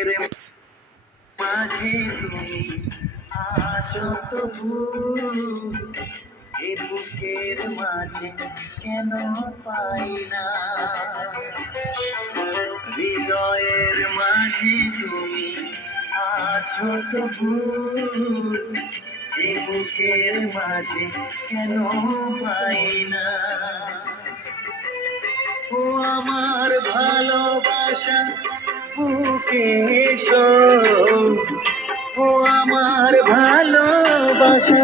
বুকের মাঝে তুমি আছো তবু, এ বুকের মাঝে কেন পাই না। হৃদয়ের মাঝে তুমি আছো তবু, এ বুকের মাঝে কেন পাই না। ও আমার ভালোবাসা বুকে এসো, ও আমার ভালোবাসা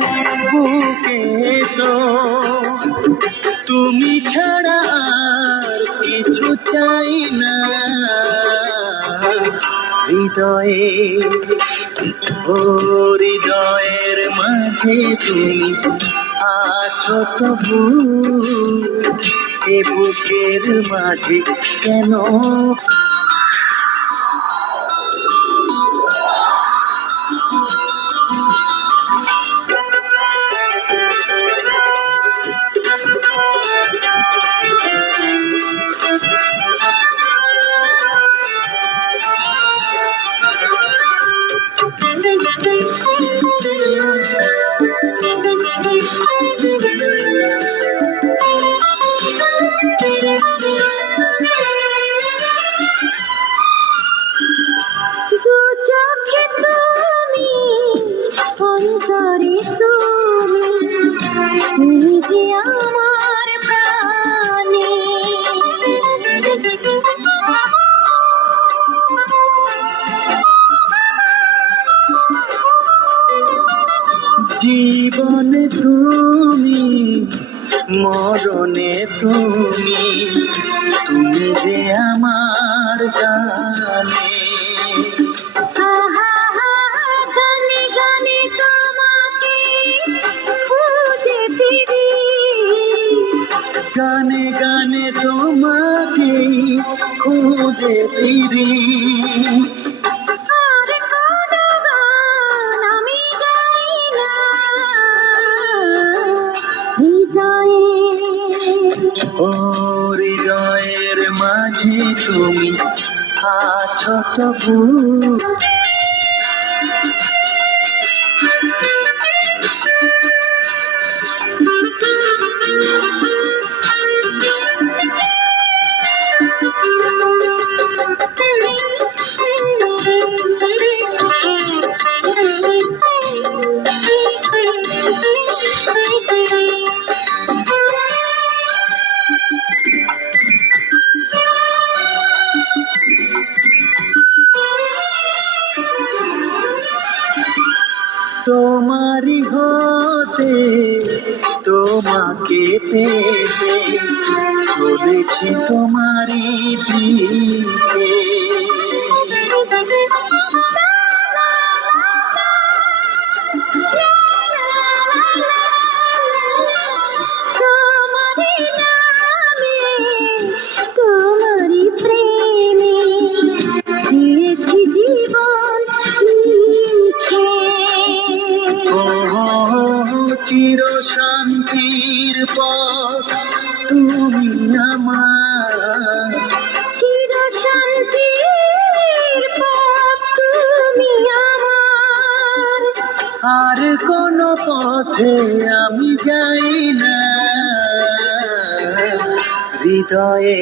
বুকে এসো, তুমি ছাড়া আর কিছু চাই না। হৃদয়ে, ও হৃদয়ের মাঝে তুমি আছো তবু, এ বুকের মাঝে কেন। দু চোখে তুমি, অন্তরে তুমি, তুমি যে আমার প্রাণে। জীবনে তুমি, মরণে তুমি, তুমি যে আমার জানে। গানে গানে তোমাকে খুঁজে ফিরি, গানে গানে তোমাকে খুঁজে ফিরি। আর কোনো গান আমি গাই না। হৃদয়ে, ও হৃদয়ের মাঝে তুমি আছো তবু, তোমারই হতে তোমাকে পেতে চলেছি তোমারই দিকে। তোমারি নামে, তোমারি প্রেমে দিয়েছি জীবন লিখে। ও চির শান্তির পথ তুমি আমার, চির শান্তির পথ তুমি আমার। আর কোন পথে আমি যাই না। হৃদয়ে